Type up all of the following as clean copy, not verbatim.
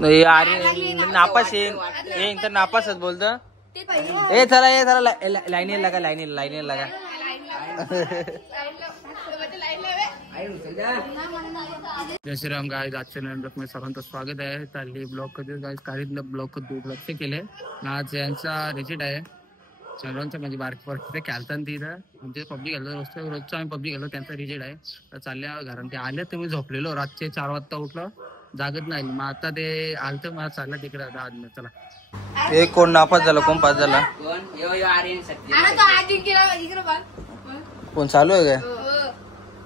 नाही अरे नापास आहे तर नापासच बोलतो. ए चला ये चला लाईनीला लागा लाईनीला लागा. जय श्रीराम गाइस, आजच्या नवीन ब्लॉग मध्ये सर्वांचं स्वागत आहे. ताली ब्लॉग कधी गाइस काही ब्लॉग दुर्लक्ष केले. आज यांचा रिजिट आहे सर्वांचं, म्हणजे बारकी खेळताना तिथं म्हणजे पबजी खेळलो रोजचं आम्ही पबजी खेळलो. त्यांचा रिजिट आहे तर चालल्या घरात. ते आले तर मी झोपलेलो रातचे 4 वाजता उठलो, जागत नाही. मग आता ते आलं तर मला चालला तिकडे आदमी. चला हे कोण नापास झाला कोण पास झाला कोण चालू आहे काय?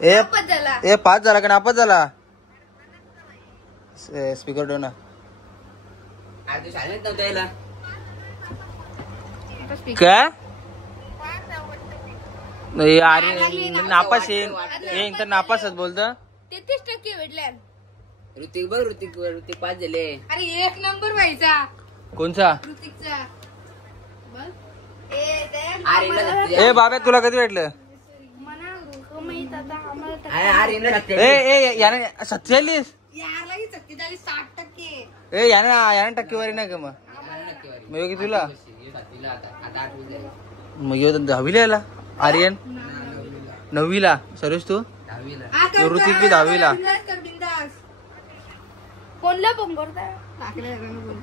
ए पास झाला का नापास झाला? स्पीकर ठेव ना. काय नाही अरे नापास आहे तर नापासच बोलतो. 33% भेटल्या. ऋतिक बघ, ऋतिक पास झाले. अरे 1 नंबर व्हायचा. कोणचा? ऋतिकचा. ए बाबा तुला कधी भेटलं? याने 47 60%. याने टक्केवारी नाही का? मग योगी तुला मग यो 10वी ला आर्यन 9वीला सर्विस तू ऋतिक बी 10वीला.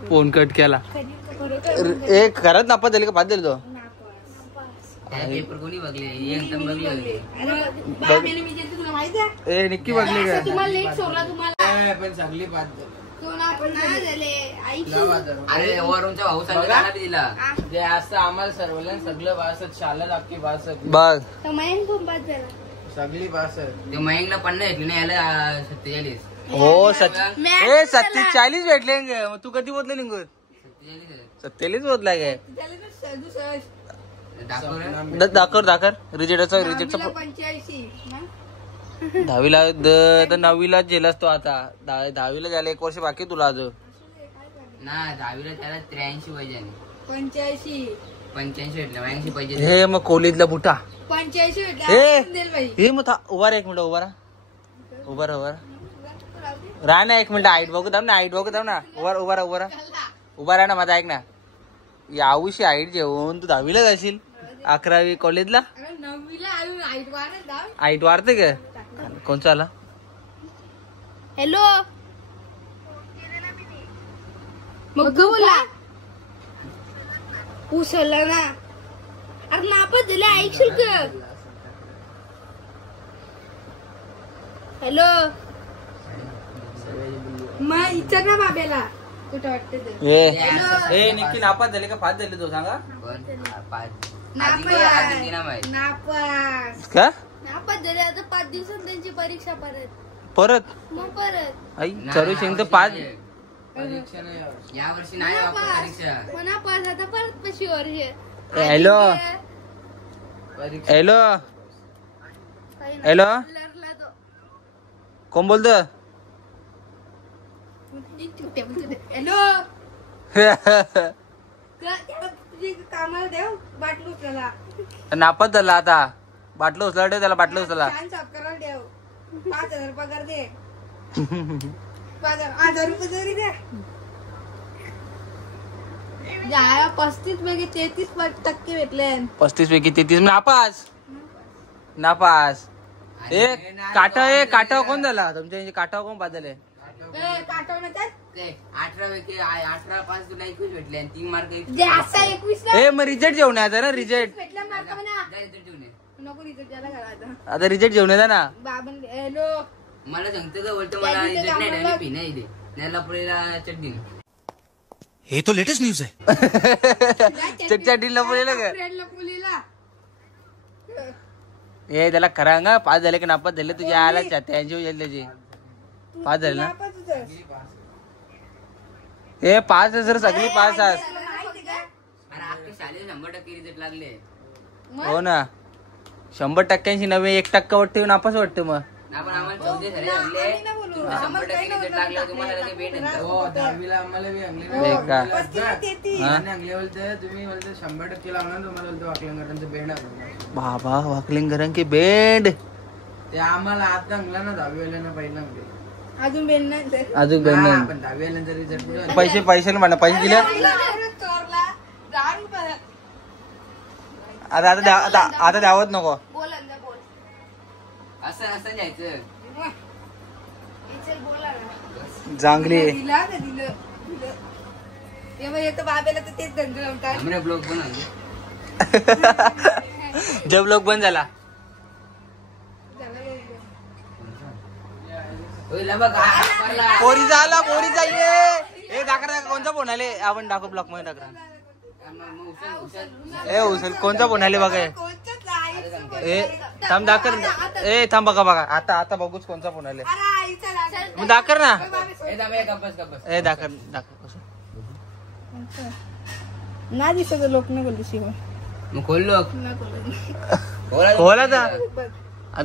फोन कट केला. एक घरात नापास झाली का पास झाली तो? पेपर कोणी बघले? एकदम बघले. ए निक्की बघली का? पण चांगली पास अरे वरूनचा भाऊ सांगितला दिला जे असं आम्हाला सर्वला सगळं भाषत शाला आपली भाषत बघ सगळी भाषत. ते मयंकला 50 भेटले नाही, याला 47. हो 47 भेटले. मग तू कधी बोलले लिंगूर? 47 बोलला काय? दाखर रिजेक्टचा 10वीला 9वीला जेलास तो. आता 10वीला झाला 1 वर्ष बाकी तुला अजून ना. 10वीला त्याला 83 पाहिजे. 85 भेटले. 82 पाहिजे. हे मग कॉलेजला बुटा 85 हे मग उभा 1 मिनिट उभा राह ना. 1 मिनिट हाईट बघू दाम ना. हाईट बघू दाम ना. उभा राहा ना. माझा ऐक ना. यावर्षी हाईट जेवून तू 10वीला जाशील 11वी कॉलेजला 9वीला हाईट वाढते का? कोणचा आला? हॅलो मग बोला उसळला ना. अरे नापास झाले ऐकशील का? हॅलो मग विचार ना बाब्याला कुठं वाटतं ते. ए निक्की नापास झाले का पास झाले तो सांगा? नापास का नापास झाले. आता 5 दिवसांत त्यांची परीक्षा परत मग परत आई सर्व तर 5 या वर्षी नाही परीक्षा. नापास आता परत 5 वर्ष. हॅलो कोण बोलतो? हॅलो कामाला देव बाटलो त्याला नापास झाला. आता बाटलं उचला त्याला. बाटलं उचला 5,000 पगार दे. 1,000 रुपये जरी दे. 35 पैकी 33% भेटले. 35 पैकी 33 नापास. ए काटा कोण झाला तुमच्या? काटा कोण पास झाले? 18 पास तुला 21 भेटले आणि 3 मार्क. ए मग रिजेक्ट जेवण आता ना. रिजेक्ट आता रिजेक्ट जेवण येतात ना. मला सांगतो का बोलतो मला रिजेक्ट नाही पी नाही दे त्याला पुढेला चड्डी. हे तो लेटेस्ट न्यूज है. चटच्या डीलला बोलले का? ए त्याला खरा पास झाले का नापास झाले तुझ्या आला 83 त्याची पास झाले ना. हे पास आहे सर सगळी पास आहे. शाळेत 100% रिझल्ट लागले. हो ना 100%ची नव्हे 1% वाटते नापास वाटते. मग आपण आम्हाला 14 झाले लागले. 100% रिझल्ट लागले तुम्हाला लगे भेट. हो 10वीला आम्हाला बी तुम्ही बोलतो 100% लावणार तुम्हाला बोलतो वाकलिंगरांचं बेंड. बाबा वाकलिंगरांची बेंड ते आम्हाला आता अंगला ना 10वीला ना पहिला अजून बेन नाही अजून बेन नाही. पण 10वी नंतर रिझल्ट पुढे पैसे म्हणा पैसे दिले आता द्यावत नको. बोल अंदा बोल असं घ्यायचं. बोला ना चांगली दिला का दिलं तेव्हा येतं बाबेला तर तेच धंदे लावतात. आम्ही ब्लॉग पण जब लोक बंद झाला. पोरीचा आला पोरीचा ये दाखरा कोणता फोन आले आपण दाखव ब्लॉक मध्ये दाखरा. ए उचल कोणता फोन आले बघा. ए थांब दाखर. ए थांब बघा आता बघूच कोणता फोन आले मग दाखर ना. ए दाखर कसं ना दिसत लोक नाही बोलतो शिवा मग खोललो खोला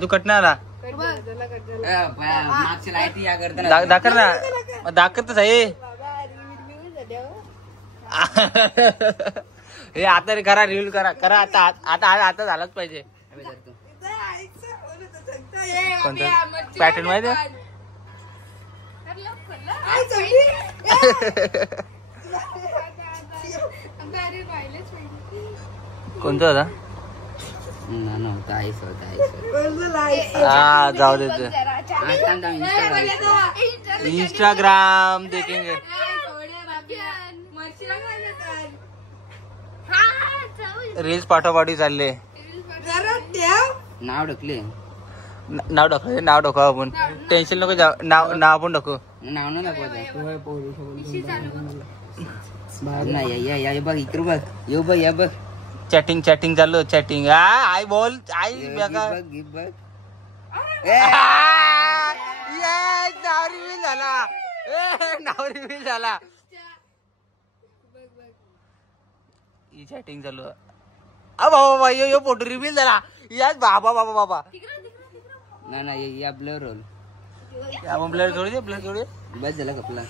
तू कटना आला मागची लाईट या करताना दाखर ना दाखरतच आहे. हे आता करा रिव्ह्यू करा आता झालाच पाहिजे. कोणतं पॅटर्न माहिती आहे? कोणतं होता? हा जाऊ दे. इंस्टाग्राम देखेंगे. रील्स पाठोपाठी चालले. नाव ढकले नाव ढकू आपण. टेन्शन नको नाव आपण ढकू. नाव न नाही बघ इकडे बघ येऊ बघ या बघ. चॅटिंग चालू चॅटिंग. आई बोल आई बघा नाव रिव्हील झाला. ही चॅटिंग चालू. बाबा यो फोटो रिव्हील झाला. याच बाबा नाही या ब्लर रोल आपण ब्लर जोडू बस झाला कपला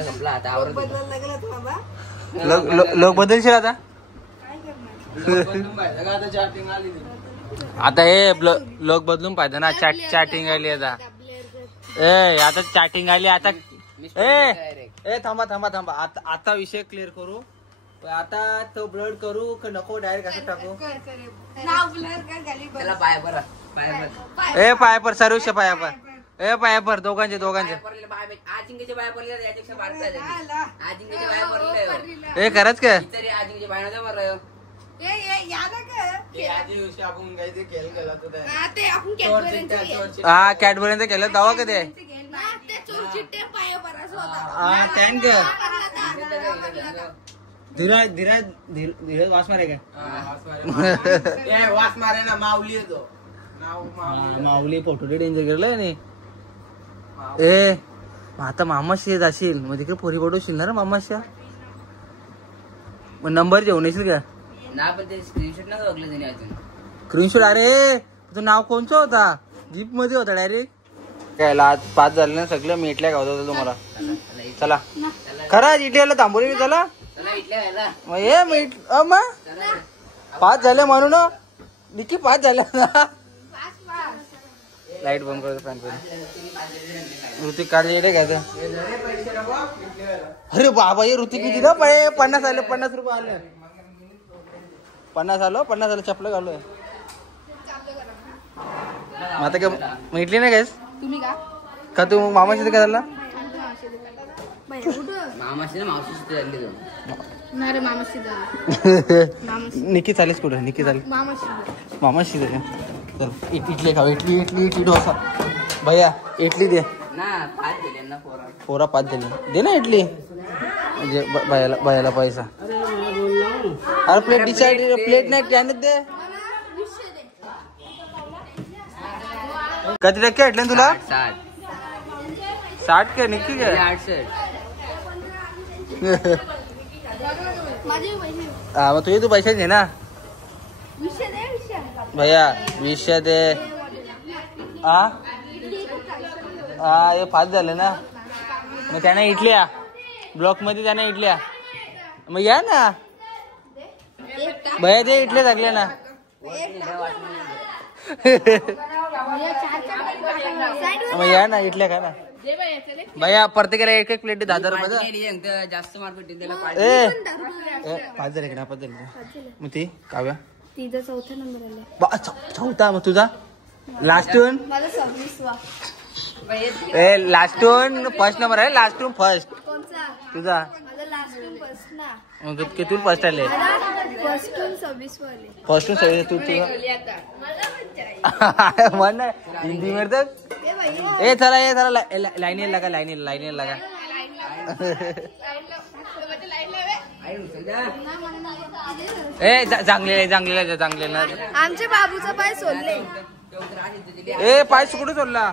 कपला आता आवडत लोक बदलशील आता. आता हे लोक बदलून पाहिजे ना. चॅटिंग आली आता चॅटिंग आली आता. ए थांबा आता विषय क्लिअर करू. आता तो ब्लड करू का नको डायरेक्ट असं टाकू. त्याला पाय बरं ए पायापर सर्वश पायापर. ए पायापर दोघांचे आजिंक्यचे बाय पडले याच्यापेक्षा आजिंक्यचे बाय पडले. ए खरंच का आजिंक्यचे बाय नव्हतं बरं. हा कॅडबरीचं केलं तेव्हा का ते. धीरज वास मारे का. वास मारे ना माऊली येतो माऊली फोटो डेंजर केलाय नाही. ए आता मामाशी जाशील मग तिकडे पोरी पडवशील ना रे मामाशा. मग नंबर जेवण येशील का. पण ते स्क्रीनशॉट नव्हतं बघलं त्याने अजून. स्क्रीनशॉट अरे तुझं नाव कोणचं होता. जीप मध्ये होता डायरेक्ट. काय आज 5 झाले ना सगळं मिटल्या गावत तुम्हाला. चला खरं इटलीला थांबवली चला. मग ये मीट मग 5 झाले म्हणून निकी 5 झाल्या ना. लाईट बंद करतो फॅन ऋतिक काढले घ्यायचं. अरे बाबा ये ऋतिक किती ना 50 आले 50 रुपये आले. 50 आलं चपलं घालोय. आता काय मिटली नाही कायस तुम्ही का तू मामाशी काय झाला. निकी चालेस कुठे निकी चालेल मामाशी झाले. चल इडली खाऊ इडली डोसा. भैया इडली दे पोरा 5 दिले दे ना इडली म्हणजे भैयाला पैसा. अरे प्लेट डिसाइड प्लेट नाही त्याने दे. किती टक्के भेटले तुला. 60 के निकी काय 68. हा मग तू पैसे दे ना भैया 20 दे. हा हे 5 झाले ना. मग त्याने इटल्या ब्लॉक मध्ये त्याने इटल्या. मग या ना भैया ते इटले लागले ना. मग या ना इथल्या का ना भैया प्रत्येकाला एक एक प्लेट 10,000 रुपये जास्त मार्केट त्याला पाच झाले का 5 झाले मग ती काव्या तिचा 4था नंबर आला. चौथा मग तुझा लास्ट वन माझा 26वा. लास्ट वन फर्स्ट नंबर आहे लास्ट वन फर्स्ट कोणचा? तुझा माझा लास्ट वन फर्स्ट ना. मग किती फर्स्ट आले फर्स्ट वन 26 वाले. फर्स्ट वन सगळे तू तुझा म्हण ना हिंदी मध्ये ए चला लाईन लगा लाईन लगा चांगले आमच्या बाबूचा पाय सोडले. ए पाय कुठे सोडला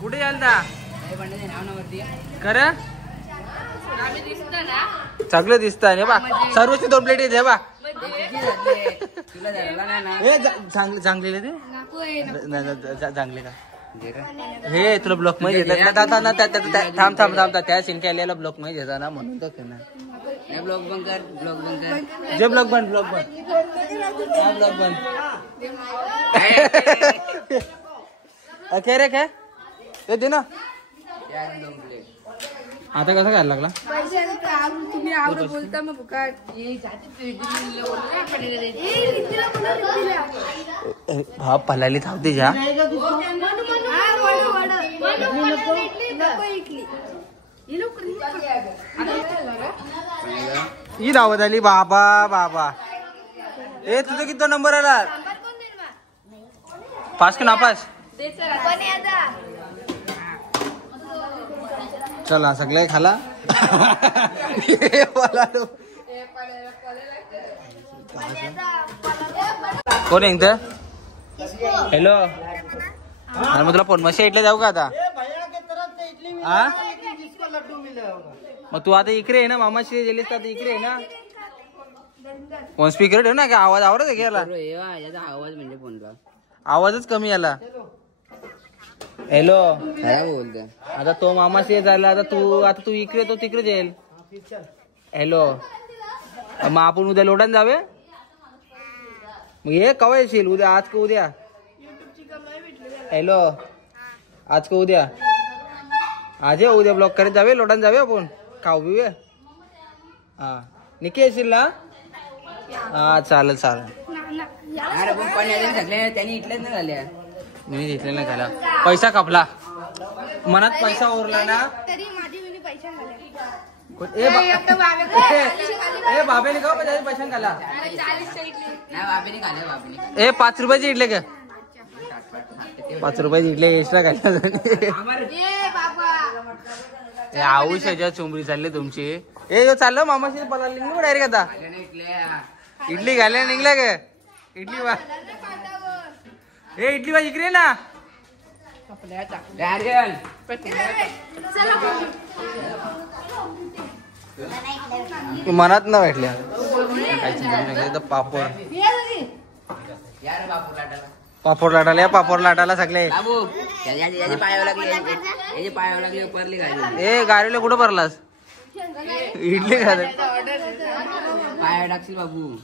कुठे गेलता खरं चांगलं दिसत बा सर्वची 2 प्लेट येते बा चांगले ते चांगले का हे तुला ब्लॉक मध्ये येतात थांब त्या सीन केलेला ब्लॉक मध्ये येतात ना म्हणून तर ब्लॉक बंद जे ब्लॉक बंद ब्लॉक बंद रे काय ते दे ना आता कसं काय लागला तुम्ही आवडत बोलता मग फुकट. हा पलाली थांबते जा ही धावत आली बाबा ए तुझा किती नंबर आला पास की नापास चला सगळे खाला कोण आहे हॅलो मग तुला पोनमशी इटले जाऊ का आता मग तू आता इकडे आहे ना मामाशी गेलीस तर इकडे आहे ना फोन स्पीकर ठेव ना का आवाज आवडत आहे गेला आवाज म्हणजे फोनला आवाजच कमी आला हॅलो काय बोलतोय आता तो मामाशी झाला आता तू इकडे तो तिकडे जाईल हॅलो मग आपण उद्या लोटान जावे मग हे कवा येशील उद्या आज का उद्या हॅलो आज का उद्या आज उद्या ब्लॉक करत जावे लोटान जावे आपण खाऊ पिऊया हा निकी येशील ना हा चालेल अरे पण सगळे त्यांनी इथलेच ना झाल्या मी घेतले ना खाला पैसा कापला मनात पैसा उरला ना तरी माझी मुली पैसा झाले. ए बाबेने का पैसा खाला बाबीने खाल्लं बाबीने ए 5 रुपयाचे इडले का 5 रुपयाचे इडले एक्स्ट्रा खायला आऊशाच्या चुंबरी चालले तुमची ए यो चाललं मामाशी पळाली डायरेक्ट आता इडली घाल्या निघल्या का इडली वा ए इडली वा इकडे ना मनात ना भेटल्या पापड लाटाला सगळे पायावर लागले परली घाली ए गाडीला कुठं भरलास इडली घाल पाया टाकशील बाबू